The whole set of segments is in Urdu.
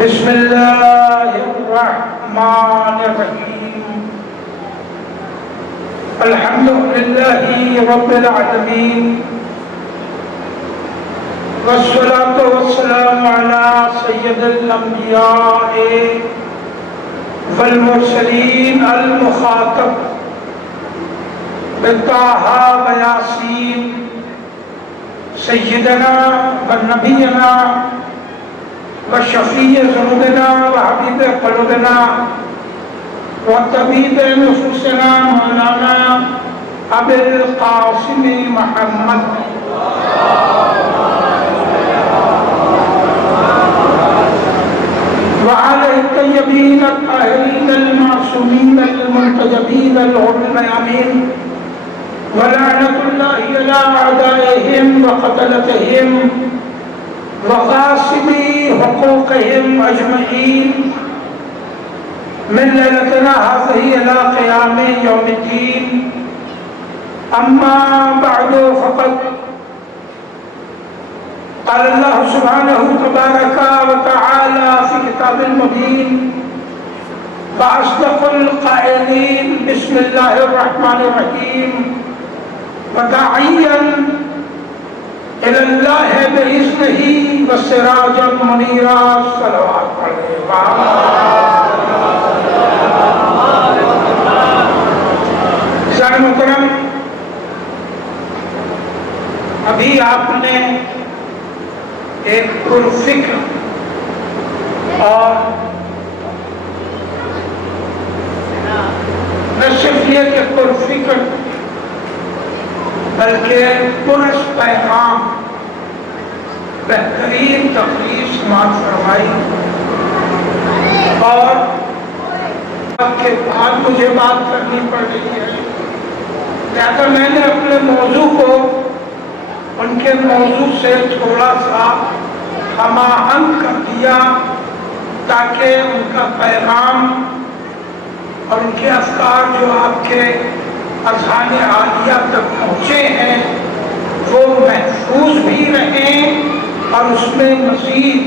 بسم اللہ الرحمن الرحیم الحمدللہ رب العالمین والصلاة والسلام علی سید الانبیاء والمرسلین المخاطب بطہ و یاسین سیدنا و نبینا وشفیع ذنوبنا وحبیب قلوبنا وطبیب نفوسنا مولانا ابی القاسم محمد وعلى الطيبين الطاهرين المعصومين المنتجبين الغر الميامين ولعنة الله على أعدائهم وقتلتهم وغاصبي حقوقهم أجمعين من ليلتنا هذه إلى قيام يوم الدين. أما بعد فقد قال الله سبحانه تبارك وتعالى في كتاب المبين فأصدق القائلين بسم الله الرحمن الرحيم وداعيا إلى الله بإذنه وسراجا منيرا صلوات عليه سارے محترم، ابھی آپ نے ایک پرفکر اور نہ صرف یہ کہ پرفکر بلکہ پرس پیغام بہترین تقریر سماعت فرمائی، اور اب کے بعد مجھے بات کرنی پڑ رہی ہے، لہذا میں نے اپنے موضوع کو ان کے موضوع سے تھوڑا سا ہم آہنگ کر دیا تاکہ ان کا پیغام اور ان کے افکار جو آپ کے اذہان عالیہ تک پہنچے ہیں وہ محفوظ بھی رہیں اور اس میں مزید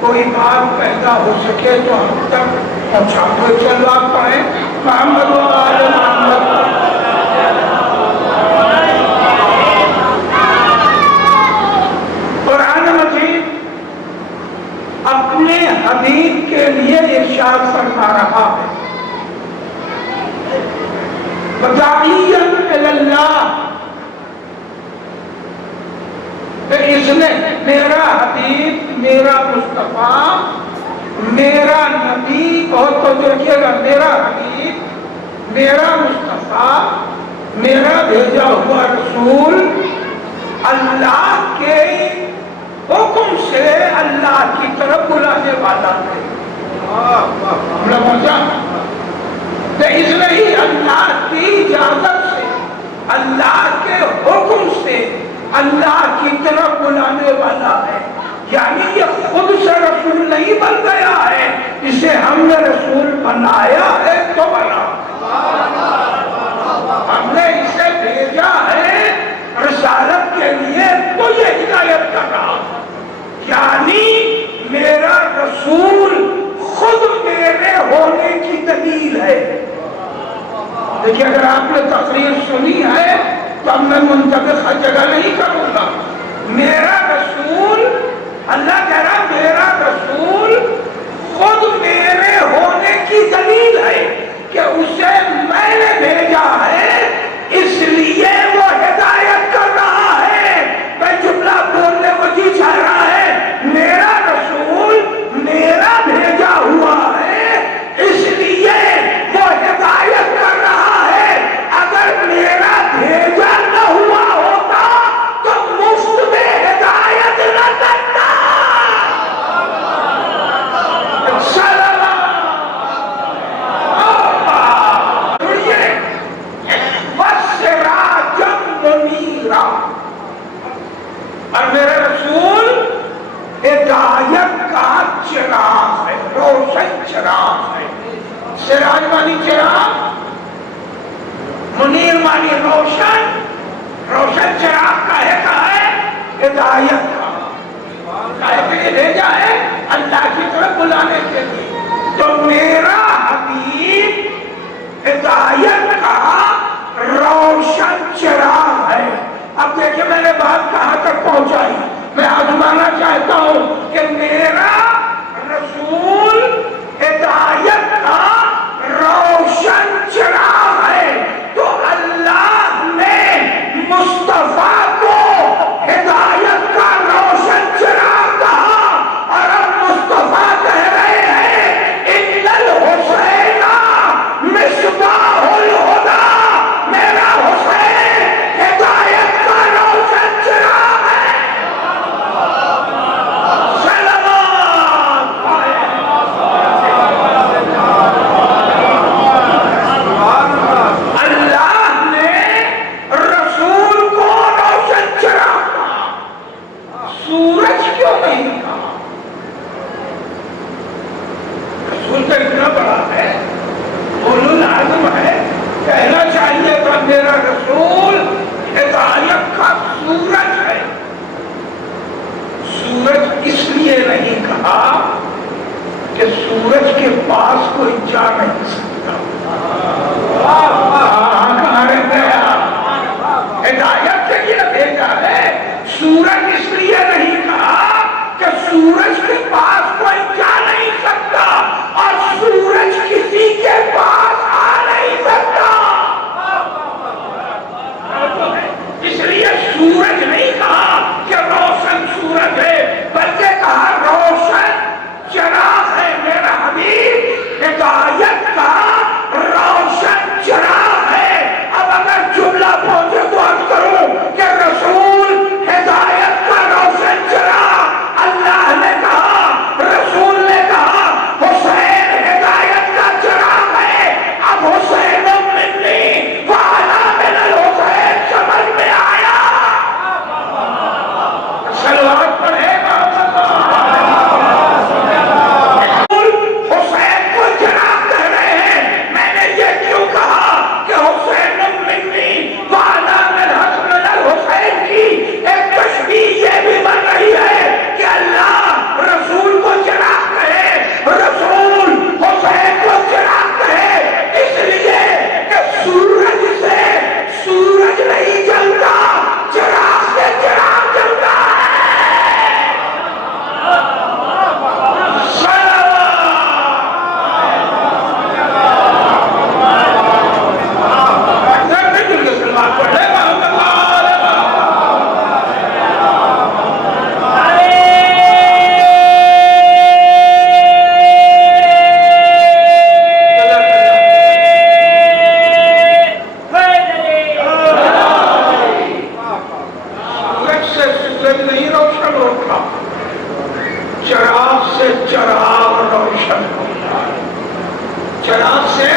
کوئی بات پیدا ہو سکے تو ہم تک پہنچا دو. چلو آپ پڑھیں محمد و آل محمد. قرآن مجید اپنے حبیب کے لیے ارشاد فرما رہا ہے وداعیا الی اللہ بإذن. میرا حبیب، میرا مصطفیٰ، میرا نبی، بہت توجہ رکھیے گا، میرا حبیب، میرا مصطفیٰ، میرا بھیجا ہوا رسول اللہ کے حکم سے اللہ کی طرف بلانے والا ہے. ہم لوگ پہنچا بإذن ہی، اللہ کی اجازت سے، اللہ کے حکم سے اللہ کی طرف بلانے والا ہے. یعنی یہ خود سے رسول نہیں بن گیا ہے، اسے ہم نے رسول بنایا ہے تو بنا. ہم نے اسے بھیجا ہے رسالت کے لیے تو یہ ہدایت کر رہا. یعنی میرا رسول خود میرے ہونے کی دلیل ہے. دیکھیے اگر آپ نے تقریر سنی ہے تو اب میں منطبق جگہ نہیں کروں گا. میرا رسول، اللہ کہہ رہا میرا رسول خود میرے ہونے کی دلیل ہے کہ اسے میں نے بھیجا ہے، اس لیے وہ ہدایت کر رہا ہے. میں جملہ بولنے کو جی چاہ رہا ہے، میرا رسول میرا بھیجا ہوا ہے اس لیے وہ ہدایت کر رہا ہے. اگر میرا بھیجا نہ ہوا ہوتا تو مفت میں ہدایت نہ کرتا. اور میرا رسول ہدایت کا چراغ ہے، روشن چراغ ہے. سراج مانی چراغ، منیر مانی روشن. روشن چراغ کاہے کا ہے؟ ہدایت کا. کاہے کے لیے بھیجا ہے؟ اللہ کی طرف بلانا سورج کے پاس کوئی جا نہیں سکتا. کہاں رہتے ہیں آپ؟ ہدایت کے لیے بھیجا ہے. سورج اس لیے نہیں کہا کہ سورج کے پاس کوئی جا نہیں سکتا اور سورج کسی کے پاس آ نہیں سکتا. اس لیے سورج نہیں کہا کہ روشن سورج ہے، بلکہ کہا روشن چراغ ہے. میرا حبیب ہدایت کا روشن چراغ ہے. اب اگر جملہ پہنچے تو عرض کروں کہ رسول ہدایت کا روشن چراغ. اللہ نے کہا، رسول نے کہا حسین ہدایت کا چراغ ہے. اب حسین منی وعلا من الحسین سمجھ میں آیا. صلوات پڑھے گا حسین کو چراغ کہہ رہے ہیں. میں نے یہ کیوں کہا کہ حسین منی وعلا من الحسین کی ایک تشبیہ یہ بھی بن رہی ہے کہ اللہ رسول کو چراغ کہے، رسول حسین کو چراغ کہے، اس لیے کہ سورج سے سورج نہیں جلتا، چراغ سے چراغ جلتا ہے. چراغ سے چراغ روشن ہوتا ہے. چراغ سے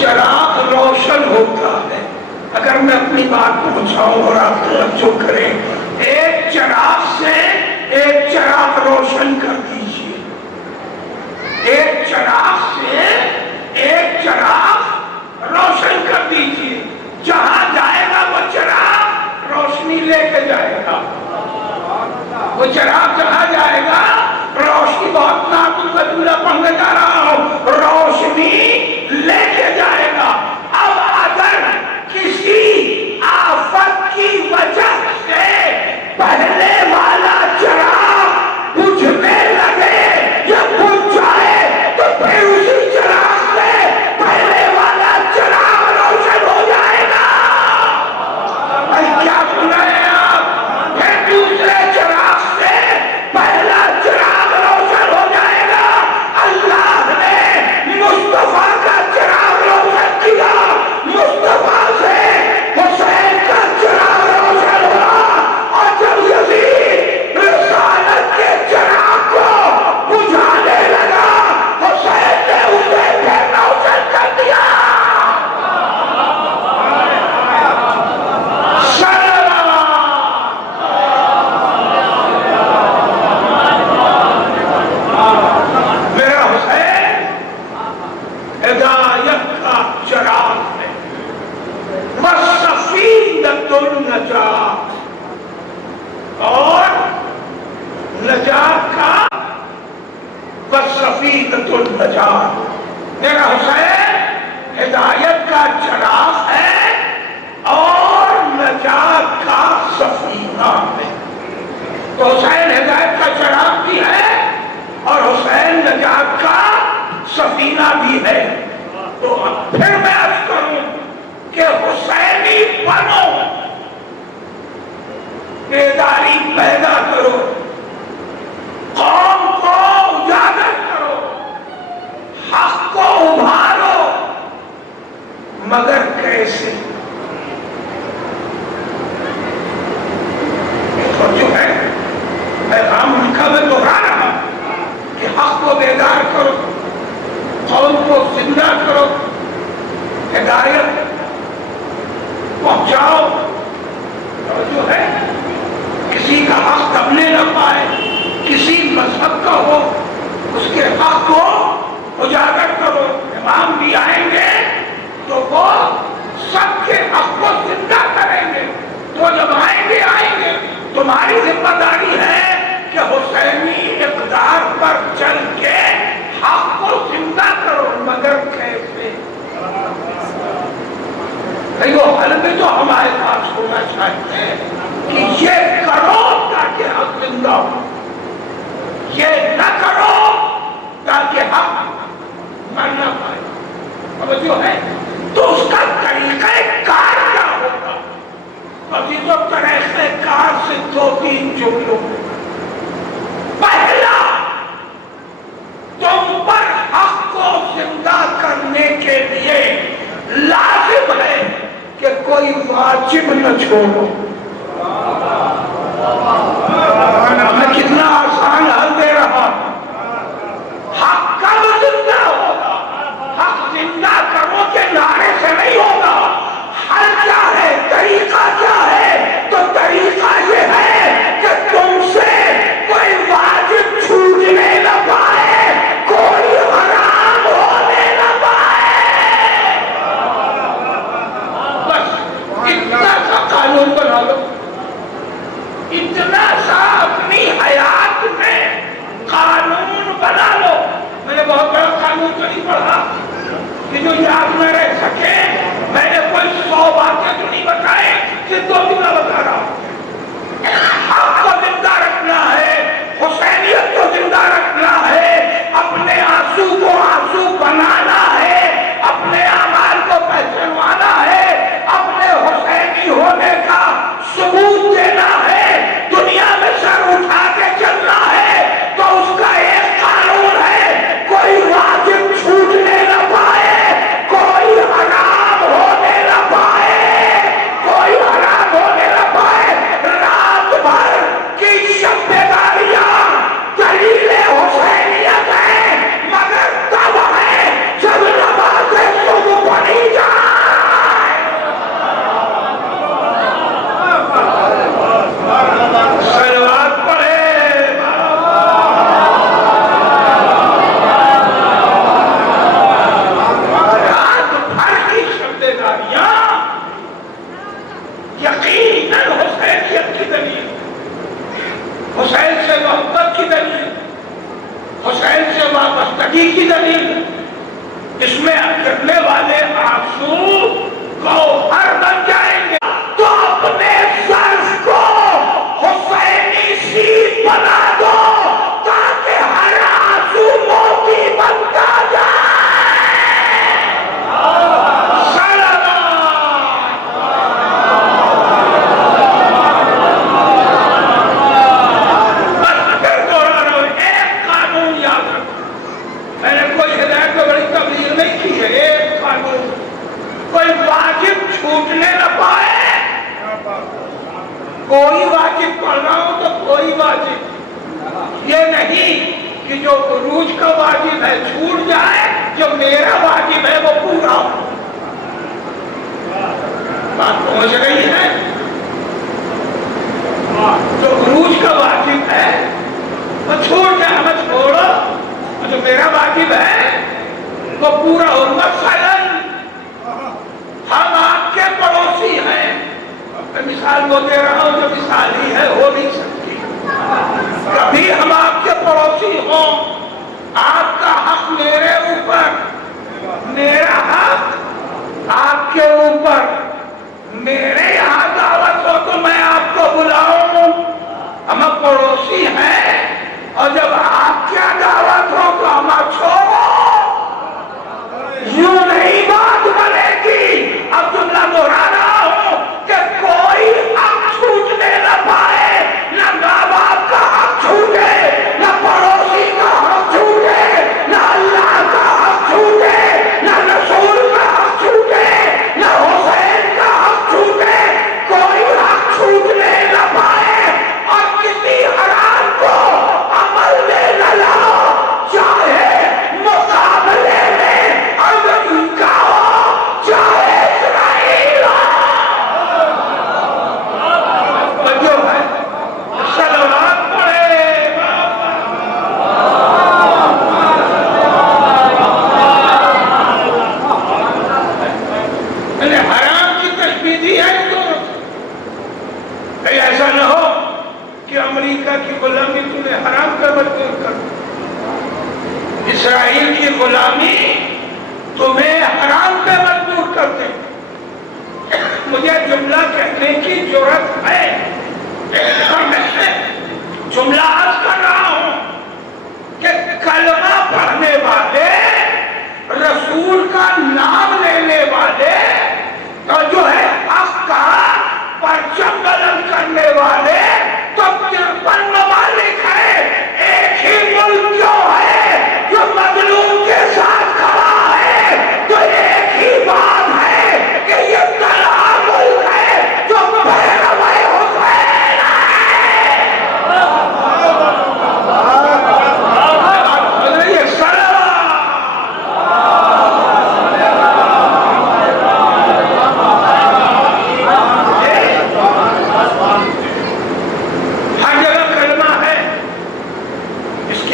چراغ روشن ہوتا ہے. اگر میں اپنی بات پہنچاؤں اور آپ توجہ کریں، ایک چراغ سے ایک چراغ روشن کر دیجیے. ایک چراغ سے ایک چراغ روشن کر دیجیے. جہاں جائے گا وہ چراغ روشنی لے کے جائے گا. وہ چراغ جہاں جائے گا روشنی، بہت نازک جملہ پڑھنے جا رہا ہوں، روشنی لے کے جائے گا. اب اگر کسی آفت کی وجہ سے پہلے والا چراغ بجھنے لگے یا بجھ جائے تو پھر اسی چراغ سے پہلے والا چراغ روشن ہو جائے گا. کیا سن رہے ہیں آپ؟ پھر دوسرے چراغ سے پہلا چراغ روشن ہو جائے گا. اللہ نے مصطفیٰ کا چراغ روشن کیا، مصطفیٰ سے حسین کا چراغ روشن ہوا، اور جب یزید رسالت کے چراغ کو بجھانے لگا حسین نے اسے پھر روشن کر دیا. میرا حسین ہدایت کا چراغ ہے. وَالسَّفِينَةُ النَّجَاةُ، اور نجات کا وَالسَّفِينَةُ النَّجَاةُ. میرا حسین ہدایت کا چراغ ہے اور نجات کا سفینہ ہے. تو حسین ہدایت کا چراغ بھی ہے اور حسین نجات کا سفینہ بھی ہے. تو پھر میں عرض کروں کہ حسینی بنو، بیداری پیدا کرو، قوم کو اجاگر کرو، حق کو ابھارو، مگر کیسے؟ تو جو ہے پیغام ان کا میں دوہرا رہا کہ حق کو بیدار کرو، قوم کو زندہ کرو، ہدایت پہنچاؤ. اور جو ہے کسی کا حق دبنے نہ پائے، کسی مذہب کا ہو اس کے حق کو اجاگر کرو. امام بھی آئیں گے تو وہ سب کے حق کو زندہ کریں گے. تو جب آئیں گے تمہاری ذمہ داری ہے کہ حسینی اقدار پر چل کے حق یہ نہ کرو تاکہ حق مر نہ پائے. اب جو ہے تو اس کا طریقہ کار کیا ہوگا؟ عزیزوں طریقہ کار سے 2-3 جملوں. پہلا، تم پر حق کو زندہ کرنے کے لیے لازم ہے کہ کوئی واجب نہ چھوڑو. میں کتنا آسان حل دے رہا ہوں. حق کب زندہ ہوگا؟ حق زندہ کرو کے نعرے سے نہیں ہوگا. حل کیا ہے؟ طریقہ کیا ہے؟ تو طریقہ یہ ہے کہ تم سے کوئی واجب چھوٹنے نہ پائے، کوئی حرام ہونے نہ پائے. بس اتنا سا قانون بنا لو، اتنا سا اپنی حیات میں قانون بنا لو. میں نے بہت بڑا قانون تو نہیں پڑھا کہ جو یاد میں رہ سکے. میں نے کوئی 100 باتیں تو نہیں بتائے، صرف 2 جملہ بتا رہا ہوں. حق کو زندہ رکھنا ہے، حسینیت کو زندہ رکھنا ہے، اپنے آنسو کو آنسو بنانا ہے، اپنے اعمال کو پہچانوانا ہے، اپنے حسینی ہونے کا ثبوت دینا ہے، دنیا میں سر اٹھا کے چلنا ہے. تو اس کا ایک قانون ہے، کوئی واجب چھوٹنے نہ پائے، کوئی حرام ہونے نہ پائے، کوئی حرام ہونے نہ پائے. رات بھر کی شب بیداریاں دلیل حسینیت ہے، مگر تب ہے جب نماز صبح پڑھی جائے. صلوات پڑھے. رات بھر کی شب بیداریاں یقیناً حسینیت کی دلیل، حسین سے محبت کی دلیل، حسین سے وابستگی کی دلیل. اس میں گرنے والے آنسو گوہر بن جائیں گے. تو اپنے سر کو حسینی سیت بنا دو تاکہ ہر آنسو موتی بنتا جائے. کوئی واجب چھوٹنے نہ پائے. کوئی واجب پڑھ رہا ہوں تو کوئی واجب یہ نہیں کہ جو عروج کا واجب ہے چھوٹ جائے، جو میرا واجب ہے وہ پورا ہو. بات پہنچ رہی ہے؟ جو عروج کا واجب ہے وہ چھوٹ جائے، ہمیں چھوڑو، جو میرا واجب ہے وہ پورا ہو. مثلاً ہم آپ کے پڑوسی ہیں. میں مثال وہ دے رہا ہوں جو مثال ہی ہے، ہو نہیں سکتی. کبھی ہم آپ کے پڑوسی ہوں، آپ کا حق میرے اوپر، میرا حق آپ کے اوپر. میرے یہاں دعوت ہو تو میں آپ کو بلاؤں، ہم پڑوسی ہیں. اور جب آپ کیا دعوت ہو تو ہم چھوڑو. یوں نہیں بات بنے گی. اب جملہ دہرا رہا ہوں کہ کوئی حق چھوٹنے نہ پائے، نہ ماں باپ کا حق چھوٹے، نہ پڑوسی کا حق چھوٹے، نہ اللہ کا حق چھوٹے، نہ رسول کا حق چھوٹے، نہ حسین کا حق چھوٹے. کوئی حق چھوٹنے نہ پائے. اور کسی حرام کو عمل میں نہ لاؤ، چاہے مقابلے میں امریکہ ہو، چاہے اسرائیل ہو. جو ہے صلوات پڑھے. میں نے حرام کی تشبیہ دی ہے دونوں. کہیں ایسا نہ ہو کہ امریکہ کی غلامی تمہیں حرام پر مجبور کر، اسرائیل کی غلامی تمہیں حرام پہ مجبور کر دے. مجھے جملہ کہنے کی ضرورت ہے اور میں جملہ عرض کر رہا ہوں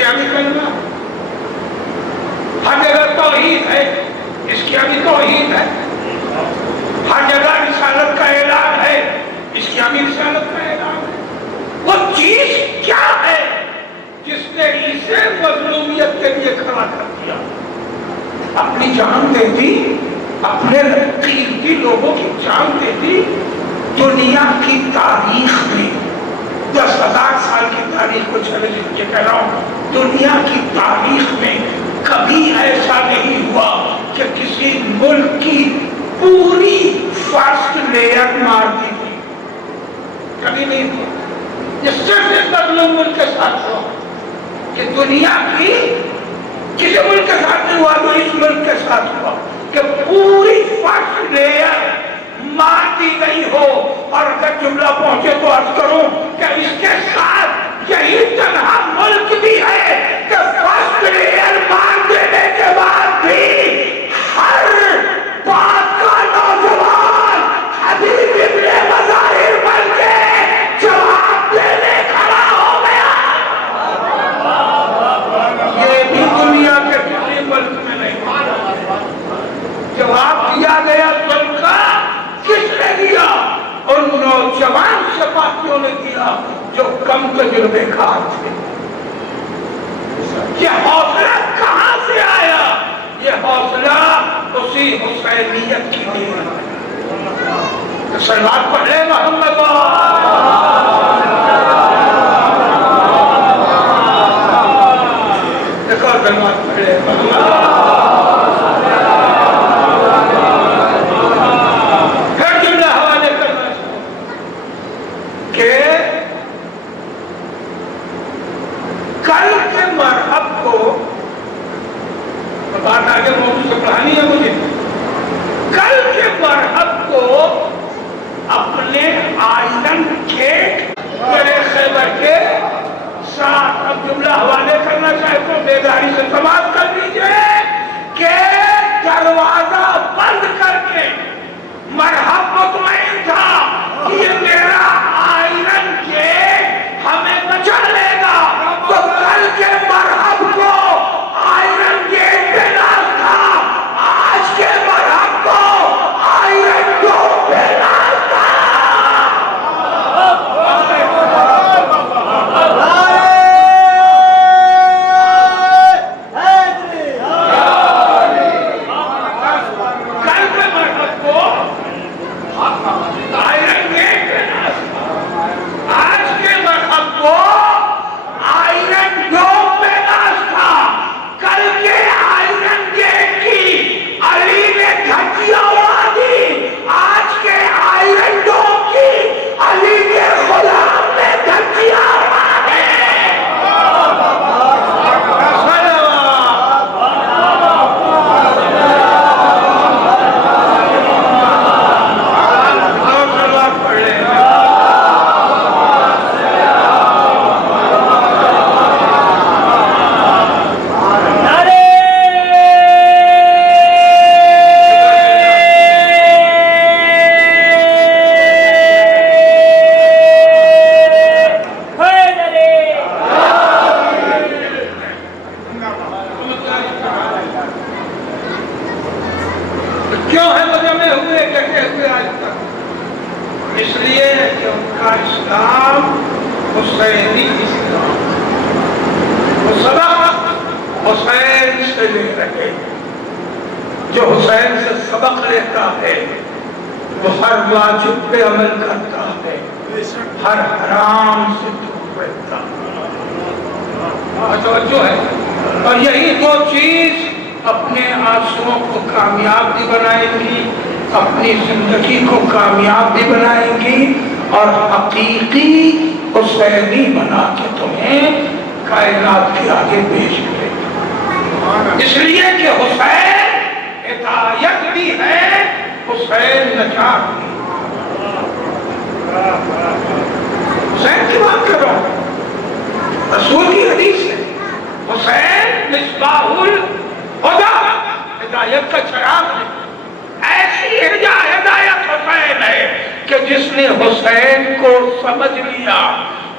کیا بھی کلمہ، ہر جگہ توحید ہے، اس کی ابھی توحید ہے، ہر جگہ رسالت کا اعلان ہے، اس کی ابھی رسالت کا اعلان ہے۔ وہ چیز کیا ہے جس نے اسے مظلومیت کے لیے کھڑا کر دیا؟ اپنی جان دے دی، اپنے قیمتی لوگوں کی جان دے دی۔ دنیا کی تاریخ میں 10,000 سال کی تاریخ کو چھوڑ کے کہہ رہا ہوں، دنیا کی تاریخ میں کبھی ایسا نہیں ہوا کہ کسی ملک کی پوری فرسٹ لیئر مار دی تھی، کبھی نہیں ہوا۔ یہ صرف اس مظلوم ملک کے ساتھ ہوا۔ یہ دنیا کی کسی ملک کے ساتھ نہیں ہوا، تو اس ملک کے ساتھ ہوا کہ پوری فرسٹ لیئر مار دی گئی ہو۔ اور اگر جملہ پہنچے تو عرض کروں کہ اس کے ساتھ یہی تنہا ملک بھی ہے کہ فرسٹ لیئر مار دینے کے بعد بھی ہر بات کا نوجوان حبیب ابن مظاہر بن کے جواب دینے کھڑا ہو گیا۔ یہ بھی دنیا کے کسی ملک میں نہیں، جواب دیا گیا تم کا۔ کس نے دیا؟ ان نوجوان سپاہیوں نے دیا جو کم تجربے کار تھے۔ یہ حوصلہ کہاں سے آیا؟ یہ حوصلہ اسی حسینیت کی دین ہے۔ سلوات پڑھے محمد دیکھو، سلوات پڑھے محمد۔ کل کے مرحب کو، بات آگے موضوع سے پڑھانی ہے مجھے، کل کے مرحب کو اپنے آئرن گیٹ میرے خیبر کے ساتھ، اب جملہ حوالے کرنا چاہتے ہو بیداری سے سماعت کر لیجئے کہ دروازہ بند کر کے مرحب مطمئن تھا کہ یہ میرا آئرن گیٹ ہمیں بچا لے گا۔ تو کل کے مرحب کو آئرن گیٹ پہ ناز تھا، آج کے مرحب کو آئرن گیٹ پہ ناز تھا۔ کل کے مرحب کو آئرن گیٹ پہ ناز تھا، آج کے مرحب کو آئرن ڈوم پہ ناز تھا۔ کل کے آئرن گیٹ کی علی نے دھجیاں اڑا دی، آج کے آئرن ڈوم کی علی کے غلام نے دھجیاں اڑا دی۔ کیوں ہے مجمع ہوئے کہتے ہوئے آج تک؟ اس لیے کہ ان کا اسلام حسینی اسلام، وہ سبق حسین سے لے رہے، جو حسین سے سبق لیتا ہے وہ ہر واجب پہ عمل کرتا ہے، ہر حرام سے دور رہتا ہے۔ توجہ ہے۔ اور یہی دو چیز اپنے آنسوؤں کو کامیاب بھی بنائیں گی، اپنی زندگی کو کامیاب بھی بنائیں گی، اور حقیقی حسینی بنا کے تمہیں کائنات کے آگے پیش کرے گی۔ اس لیے کہ حسین ہدایت بھی ہے، حسین نجات بھی۔ حسین کی بات کرو، رسول کی حدیث ہے، حسین مصباح الہدی، ہدایت کا چراغ ہے۔ ایسی ہدایت حسین ہے کہ جس نے حسین کو سمجھ لیا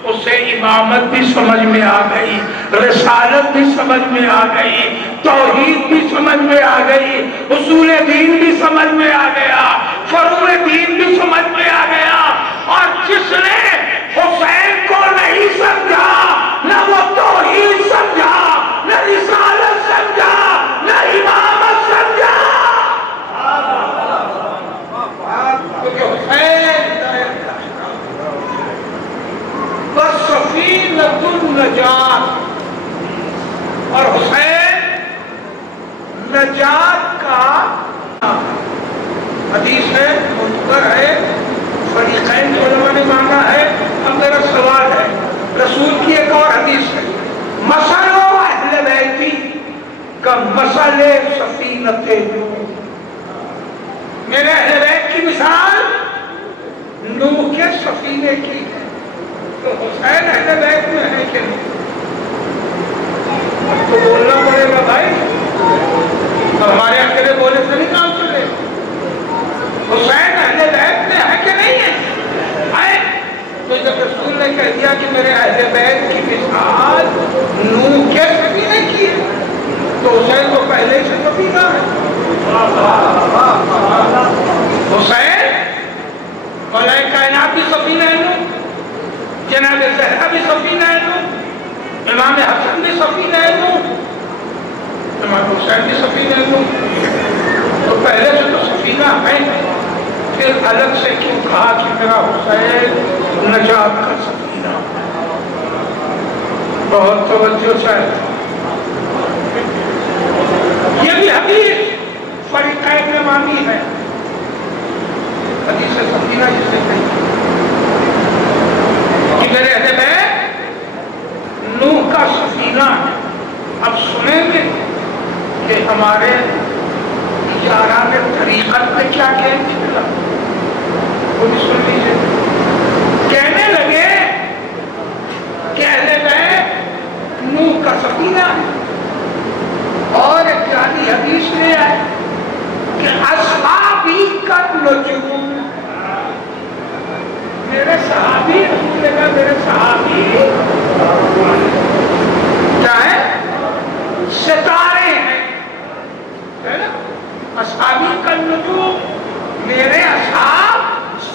اسے امامت بھی سمجھ میں آ گئی، رسالت بھی سمجھ میں آ گئی، توحید بھی سمجھ میں آ گئی، اصول دین بھی سمجھ میں آ گیا، فروع دین بھی سمجھ میں آ گیا۔ اور جس نے حسین کو نہیں سمجھا، نہ وہ توحید سمجھا، نہ رسالت سمجھا، نہ امامت سمجھا، کیونکہ حسین سفینۃ النجات، اور حسین نجات کا حدیث ہے، منکر ہے، فریقین علماء نے مانگا ہے۔ اب میرا سوال ہے، رسول کی ایک اور حدیث ہے، مثل اہل بیتی کا مثل سفینۃ نوح، میرے اہل بیت کی مثال نوح کے سفینے کی ہے۔ تو حسین اہل بیت میں ہے کہ نہیں؟ اب تو بولنا پڑے گا بھائی، ہمارے اکیلے بولے سے نہیں کام چلے۔ حسین اہل بیت میں ہے کہ نہیں ہے؟ تو جب رسول نے کہہ دیا کہ میرے اہل بیت کی مثال نوح کے سفینے کی ہے، تو حسین تو پہلے سے سفینہ ہے۔ حسین مولا کائنات بھی سفینہ ہے نوح، جناب زہرا بھی سفینہ ہے نوح، امام حسن بھی سفینہ ہے نوح، امام حسین بھی سفینہ ہے نوح، تو پہلے سے تو سفینہ ہے، پھر الگ سے کیوں کہا کہ میرا حسین نجات کا سفینہ؟ بہت توجہ چاہیے۔ یہ بھی حدیث فریقین میں مانی ہے، حدیث سفینہ جسے کہیں کہ میرے اہل بیت نوح کا سفینہ ہے۔ اب سنیں گے کہ ہمارے یاران طریقت میں کیا کہیں گے، وہ بھی سن لیجیے۔ کہنے لگے کہ اہل بیت نوح کا سفینہ ہے، اور ایک جعلی حدیث میں ہے کہ اصحابی کا نجوم، میرے صحابی، رسول نے کہا میرے صحابی کیا ہے؟ ستارے ہیں، ہے نا؟ اصحابی کا نجوم، میرے اصحاب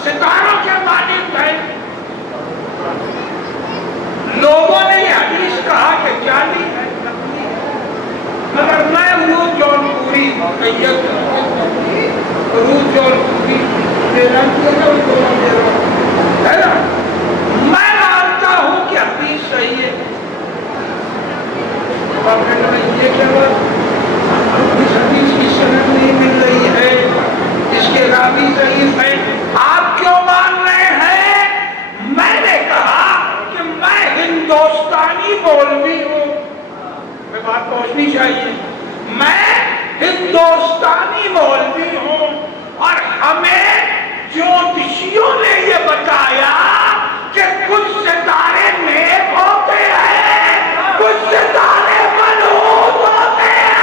ستاروں کے مالک ہیں۔ لوگوں نے یہ حدیث کہا کہ جعلی ہے، نقلی ہے، مگر میں روح جون پوری روح جون پوری دینا ہے نا، میں مانتا ہوں کہ حدیث صحیح ہے۔ یہ کیا بات، اس حدیث کی سند نہیں مل رہی ہے، اس کے راوی ضعیف ہیں، آپ کیوں مان رہے ہیں؟ میں نے کہا کہ میں ہندوستانی مولوی ہوں، میں بات پہنچنی چاہیے، میں ہندوستانی مولوی ہوں، اور ہمیں جوتشیوں نے یہ بتایا کہ کچھ ستارے نیک ہوتے ہیں، کچھ ستارے منحوس ہوتے ہیں۔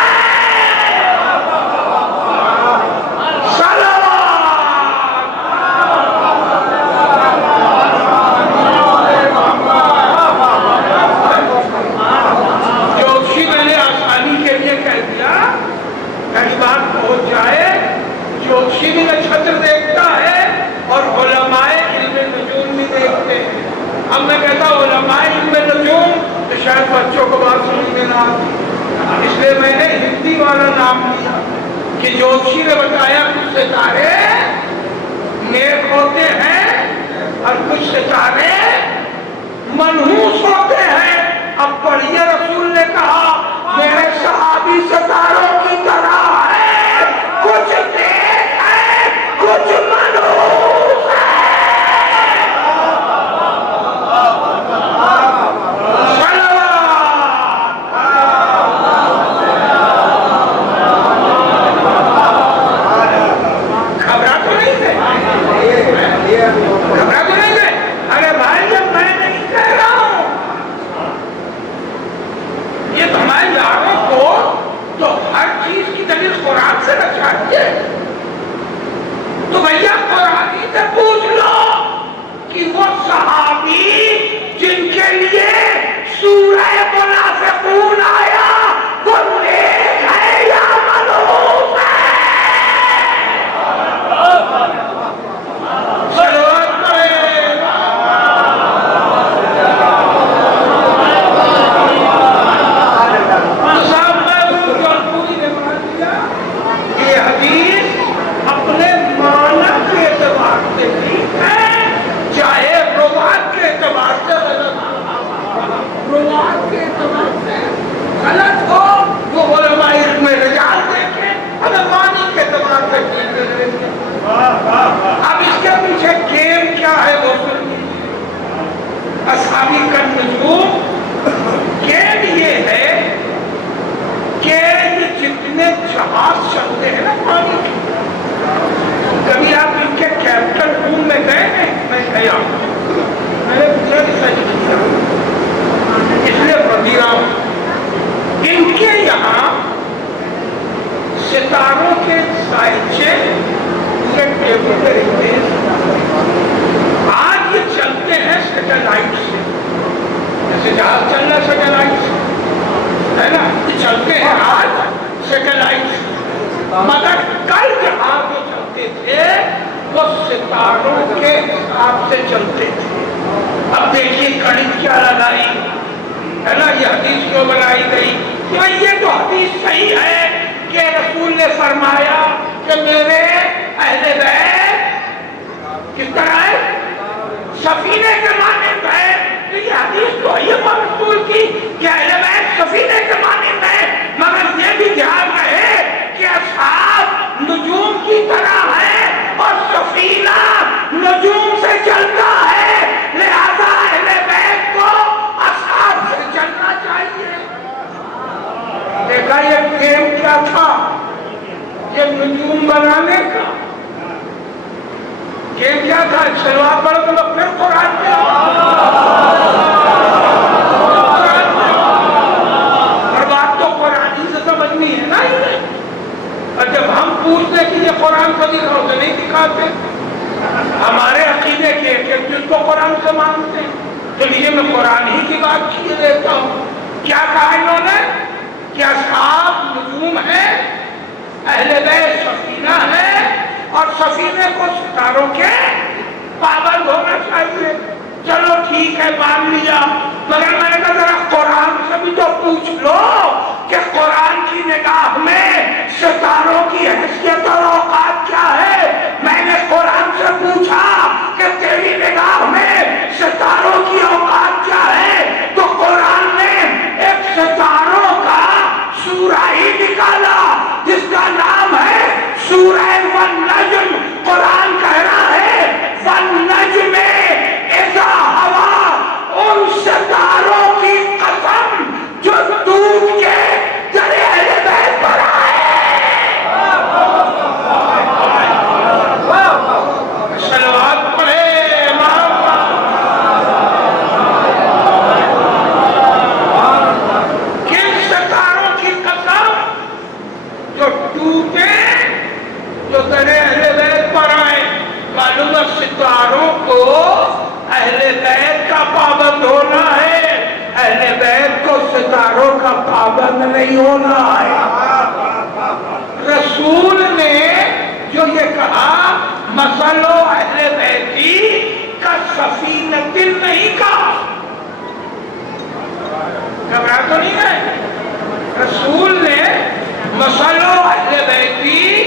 جوتشی میں نے آسانی کے لیے کہہ دیا، کہیں بات پہنچ جائے، جوتشی بھی نچھتر دیکھتا ہے اور علماء علم نجوم بھی دیکھتے ہیں۔ اب میں کہتا ہوں علماء علم نجوم تو شاید بچوں کو بات سمجھ میں نہ آتی، اس لیے میں نے ہندی والا نام لیا کہ جوتشی نے بتایا کچھ ستارے نیک ہوتے ہیں اور کچھ ستارے منحوس ہوتے ہیں۔ اب پڑھیے، رسول نے کہا میرے صحابی ستاروں کی طرح ہے، کچھ نیک ہے، کچھ منحوس ہے۔ گھبرا تو نہیں گئے؟ گھبرا تو نہیں گئے؟ ارے بھائی، جب میں نہیں کہہ رہا ہوں، یہ تو اصحابی کا نجوم گیم یہ ہے کہ یہ جتنے جہاز چلتے ہیں نا پانی کے، کبھی آپ ان کے کیپٹن روم میں گئے ہیں؟ میں گیا، میں نے پوچھا کہ سچ کیا، اس لیے پڑھی رہا ہوں۔ ان کے یہاں ستاروں کے سائچے پورے ٹیبل پہ رہتے ہیں۔ آج یہ چلتے ہیں سیٹلائٹ سے، جیسے جہاز چل رہا ہے سیٹلائٹ سے، ہے نا، یہ چلتے ہیں آج سیٹلائٹ سے، مگر کل جہاز جو چلتے تھے وہ ستاروں کے حساب سے چلتے تھے۔ اب دیکھیے گھڑی کیا لگائی ہے نا، یہ حدیث کیوں بنائی گئی؟ کیا یہ تو حدیث صحیح ہے کہ رسول نے فرمایا کہ میرے اہل بیت کس طرح ہے؟ سفینے کے مانند ہے۔ تو یہ حدیث تو یہ رسول کی کہ اہل بیت سفینے کے مانند ہے، مگر یہ بھی دھیان رہے کہ اصحاب نجوم کی طرح ہے اور سفینہ نجوم سے چلتا ہے، لہذا اہل بیت کو اصحاب سے چلنا چاہیے۔ دیکھا یہ گیم کیا تھا؟ یہ نجوم بنانے کا گیم کیا تھا؟ شروعات پڑھو تو پھر قرآن میں اور بات تو قرآن ہی سے سمجھنی ہے نا۔ اور جب ہم پوچھتے کہ یہ قرآن کو دکھاؤ تو نہیں دکھاتے، ہمارے عقیدے کے ایک جس کو قرآن سے مانتے ہیں، تو لیے میں قرآن ہی کی بات کیے دیتا ہوں۔ کیا کہا انہوں نے کہ اصحاب نجوم ہے، اہل بیت سفینہ ہے، اور سفینے کو ستاروں کے پابند ہونا چاہیے۔ چلو ٹھیک ہے مان لیا، مگر میں نے کہا ذرا قرآن سے بھی تو پوچھ لو کہ قرآن کی نگاہ میں ستاروں کی حیثیت اور اوقات کیا ہے۔ میں نے قرآن سے پوچھا کہ تیری نگاہ میں ستاروں کی اوقات کیا ہے، تو قرآن نے ایک ستاروں کا سورہ ہی نکالا جس کا نام ہے سورہ والنجم۔ قرآن کہہ رہا ہے والنجم اذا ہوا، ان ستاروں کی قسم جو ٹوٹ کے تیرے اہل بیت پر آئے۔ صلوات پڑھے کن ستاروں کی قسم جو ٹوٹے جو تیرے اہل بیت پر آئے۔ معلوم ہے ستاروں کو اہل بیت کا پابند ہونا ہے، اہل بیت کو ستاروں کا پابند نہیں ہونا ہے۔ رسول نے جو یہ کہا مثل اہل بیتی کا سفینۃ نہیں کہا، گھبرا تو نہیں ہے؟ رسول نے مثل اہل بیتی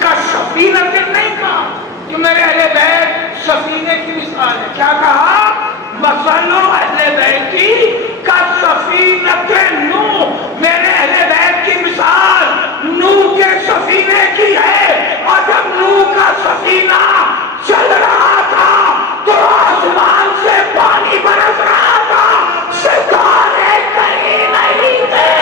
کا سفینۃ نہیں کہا کہ میرے اہل بیت سفینے کی مثال ہے۔ کیا کہا؟ مثل اہل بیتی کا سفینۃ نوح، میرے اہل بیت کی مثال نوح کے سفینے کی ہے۔ اور جب نوح کا سفینہ چل رہا تھا تو آسمان سے پانی برس رہا تھا، ستارے کہیں نہیں تھے۔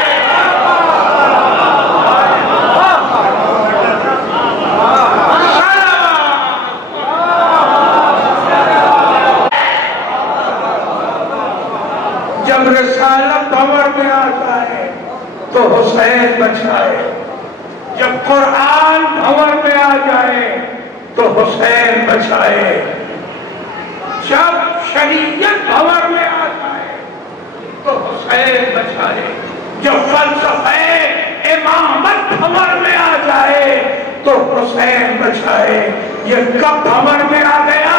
جب رسالت بھور میں آ جائے تو حسین بچائے، جب قرآن بھور میں آ جائے تو حسین بچائے، جب شریعت بھور میں آ جائے تو حسین بچائے، جب فلسفہ امامت بھور میں آ جائے تو حسین بچائے۔ یہ کب بھور میں آ گیا؟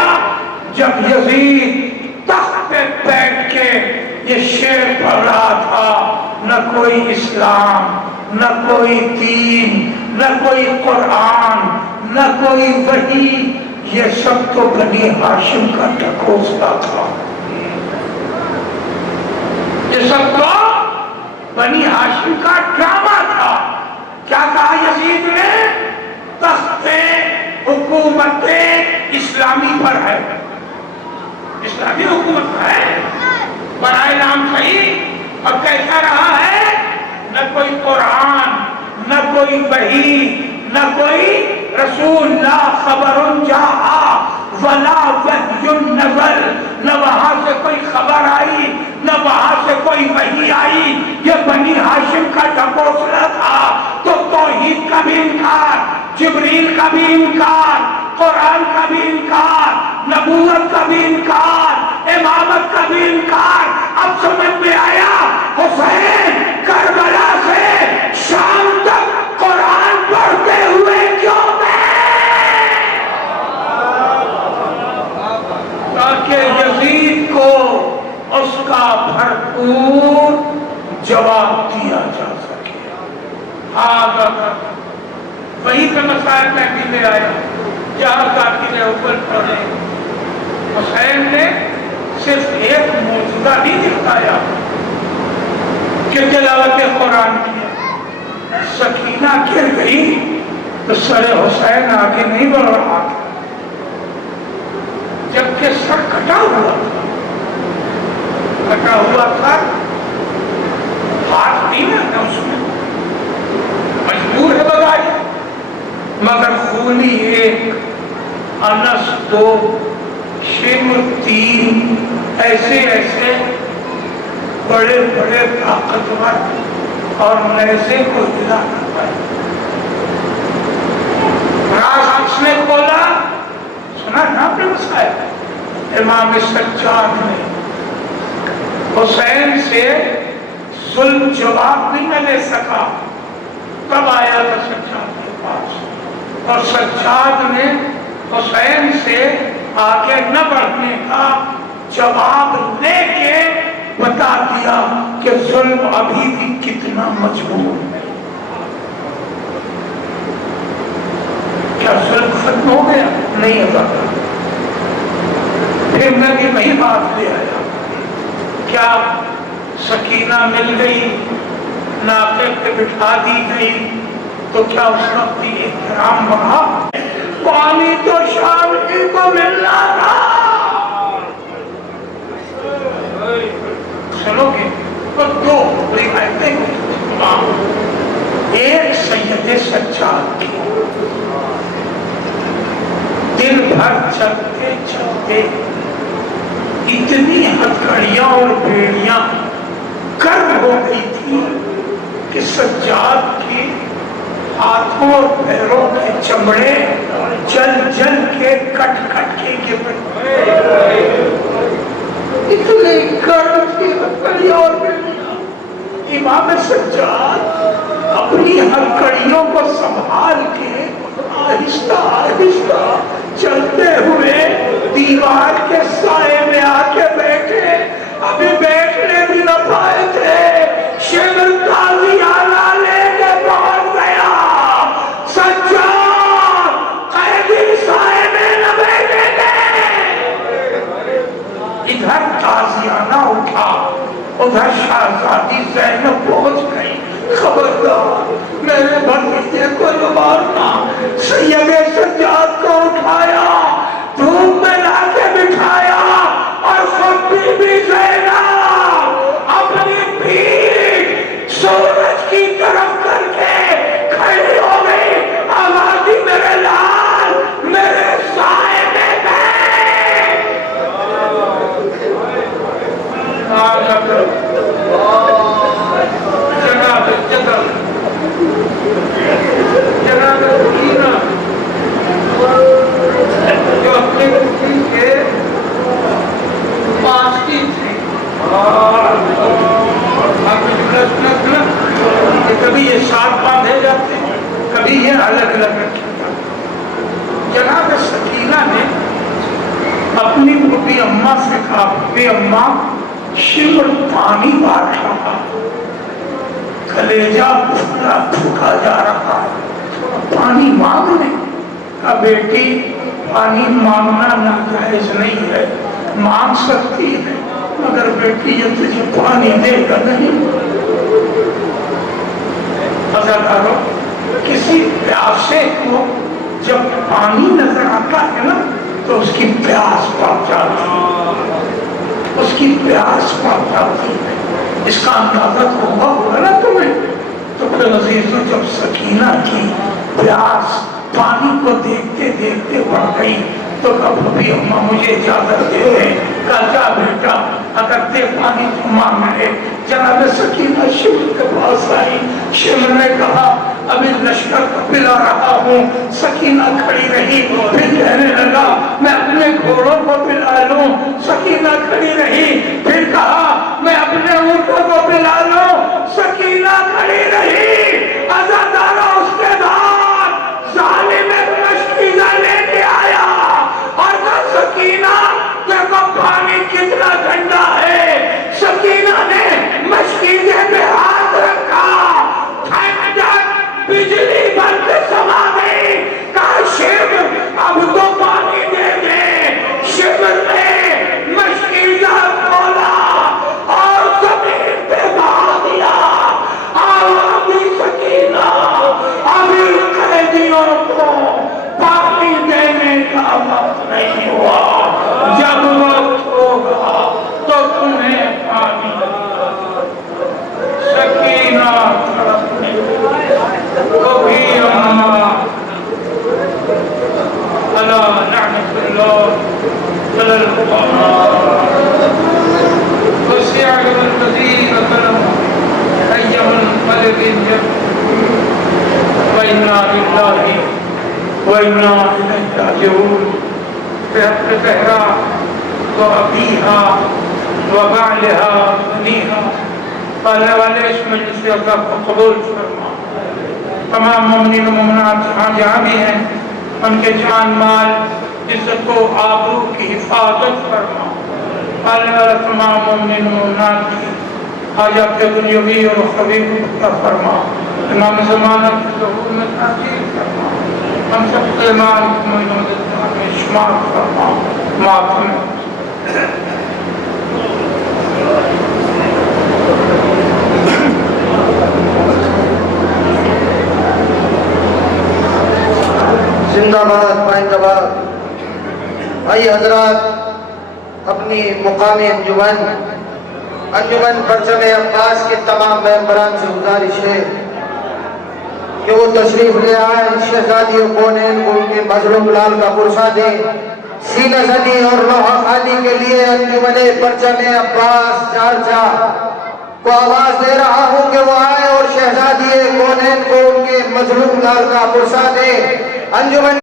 جب یزید تخت پہ بیٹھ کے یہ شعر پڑھ رہا تھا، نہ کوئی اسلام، نہ کوئی دین، نہ کوئی قرآن، نہ کوئی وحی، یہ سب تو بنی ہاشم کا ڈھکوسلا تھا، یہ سب تو بنی ہاشم کا ڈرامہ تھا۔ کیا کہا یزید نے؟ تخت حکومت اسلامی پر ہے، اسلامی حکومت ہے، برائے نام صحیح، اور کیسا رہا ہے؟ نہ کوئی قرآن، نہ کوئی وحی، نہ کوئی رسول، لا خبر جاء ولا وحی نزل، نہ وہاں سے کوئی خبر آئی نہ وہاں سے کوئی وحی آئی۔ یہ بنی ہاشم کا ڈھکوسلا تھا، تو توحید کا بھی انکار، جبریل کا بھی انکار، قرآن کا بھی انکار، نبوت کا بھی انکار، امامت کا بھی انکار۔ اب سمجھ میں آیا حسین کربلا سے شام تک قرآن پڑھتے ہوئے کیوں گئے؟ تاکہ یزید کو اس کا بھرپور جواب دیا جا سکے۔ وہی پہ مسائل میں بھی لے آیا جہاں ذاکر اول پڑھے۔ حسین نے صرف ایک معجزہ نہیں دکھایا کہ تلاوت قرآن کیا، سکینہ گر گئی تو سر حسین آگے نہیں بڑھ رہا تھا، جبکہ سر کٹا ہوا تھا، ہاتھ نہیں رہتا اس میں، مجبور ہے بگائی، مگر خولی ایک، انس دو، شمر تین، ایسے ایسے بڑے بڑے طاقتور اور نیزے کو ہلا نہ پائے۔ راز کس نے کھولا؟ سنا نا اپنے مسائل، امام سجاد نے حسین سے ظلم جواب بھی نہ لے سکا، تب آیا تھا سجاد کے پاس، اور سجاد نے حسین سے آگے نہ بڑھنے کا جواب لے کے بتا دیا کہ ظلم ابھی بھی کتنا مجبور ہے۔ کیا ظلم ختم ہو گیا؟ نہیں ہوتا۔ پھر میں بھی وہی بات لے آیا، کیا سکینہ مل گئی، ناقے پہ بٹھا دی گئی، تو کیا اس وقت بھی احترام بڑھا؟ پانی تو شام ہی کو ملنا تھا، چلو گے تو دو روایتیں، ایک سید سجاد کی، دن بھر چلتے چلتے اتنی ہتھکڑیاں اور بیڑیاں گرم ہو گئی تھی کہ سجاد کی ہاتھوں اور پیروں کے چمڑے جل جل کے کٹ کٹ کے گر پڑے، اتنے گرم تھی ہتھکڑیاں اور بیڑیاں۔ امام سجاد اپنی ہتھکڑیوں کو سنبھال کے آہستہ آہستہ چلتے ہوئے دیوار کے سائے میں آ کے بیٹھے، ابھی بیٹھنے بھی نہ پائے تھے، شمر تازی آلہ لے کے پہنچ گیا۔ سجاد قیدی سائے میں نہ بیٹھے تھے، ادھر تازیانہ اٹھا، ادھر شہزادی زینب پہنچ گئی۔ خبردار میرے بھتیجے کو نہ مارنا۔ سید سجاد کو اٹھایا، دھوپ میں لا کے بٹھایا، اور خود بی زینب اپنی پیٹھ سورج کی طرف کر کے کھڑی ہو گئی، آوازی میرے لال میرے سائے میں بیٹھ۔ جناب سکینہ جو اپنے کسی کے پاس کی تھی، کبھی یہ ساتھ باندھے جاتے ہیں، کبھی یہ الگ الگ رکھے جاتے۔ جناب سکینہ نے اپنی بڑی اماں سے کہا، بڑی اماں شمر پانی بار رہا، کلیجہ پھکا جا رہا ہے، پانی مانگ لیں۔ کہا بیٹی پانی مانگنا ناجائز نہیں ہے، مانگ سکتی ہے، مگر بیٹی یہ تجھے پانی دے گا نہیں۔ کسی پیاسے کو جب پانی نظر آتا ہے نا تو اس کی پیاس پڑ جاتی، اس کی پیاس پڑ جاتی ہے۔ اس کا اندازہ تو ہوگا نا تمہیں۔ تو پھر عزیزوں جب سکینہ کی پیاس پانی کو دیکھتے دیکھتے بڑھ گئی تو کب بھی اماں مجھے اجازت دے دیں، کہا جا بیٹا اگر تے پانی تو مانگ لے۔ جناب سکینہ شمر کے پاس آئی، شمر نے کہا ابھی لشکر کو پلا رہا ہوں۔ سکینہ کھڑی رہی، پھر کہنے لگا میں اپنے گھوڑوں کو پلا لوں۔ سکینہ کھڑی رہی، پھر کہا میں اپنے اونٹوں کو پلا لوں۔ سکینہ کھڑی رہی، عزادارہ اس کے بعد ظالم مشکیزہ لے کے آیا اور وہ سکینہ دیکھو پانی کتنا ٹھنڈا ہے۔ سکینہ نے مشکیزے پہ ہاتھ رکھا، ٹھنڈک بجلی بن کے سما گئی۔ کہا شمر اب تو پانی دے دے۔ شمر نے مشکیزہ کھولا اور زمین پہ بہا دیا۔ آوازی سکینہ ابھی قیدیوں کو پانی دینے کا وقت نہیں ہوا، جب وقت ہوگا تو تمہیں پانی دیا۔ سکینہ کبھی اماں اللہ نعمت اللہ صلی اللہ وسع الذین ظلموا أيّم انقلب وإنا لله وإنا إليه راجعون۔ بحق زہرا و ابیہا و بعلہا بنیہا، پالنے والے اس مجلس اللہ کو قبول فرما۔ تمام مومنین و مومنات جہاں بھی ہیں ان کے جان مال عزت و آبرو کی حفاظت فرما۔ پالنے والا تمام مومنین و مومنات کی حاجات دنیاوی اور اخروی کو پورا فرما۔ امام زمانہ کی ظہور میں تاثیر فرما۔ ہم سب کے امام میں شمار فرما، معاف میں۔ زندہ باد پائندہ باد۔ آئیے حضرات اپنی مقامی انجمن پرچم عباس کے تمام ممبران سے گزارش ہے کہ وہ تشریف لے آئیں، شہزادی کونین کو ان کے مظلوم لال کا پرسہ دیں۔ سینہ زنی اور لوحہ خانی کے لیے انجمن پرچم عباس چارچا کو آواز دے رہا ہوں کہ وہ آئے اور شہزادی کونین کو ان کے مظلوم لال کا پرسہ دیں۔ انجمن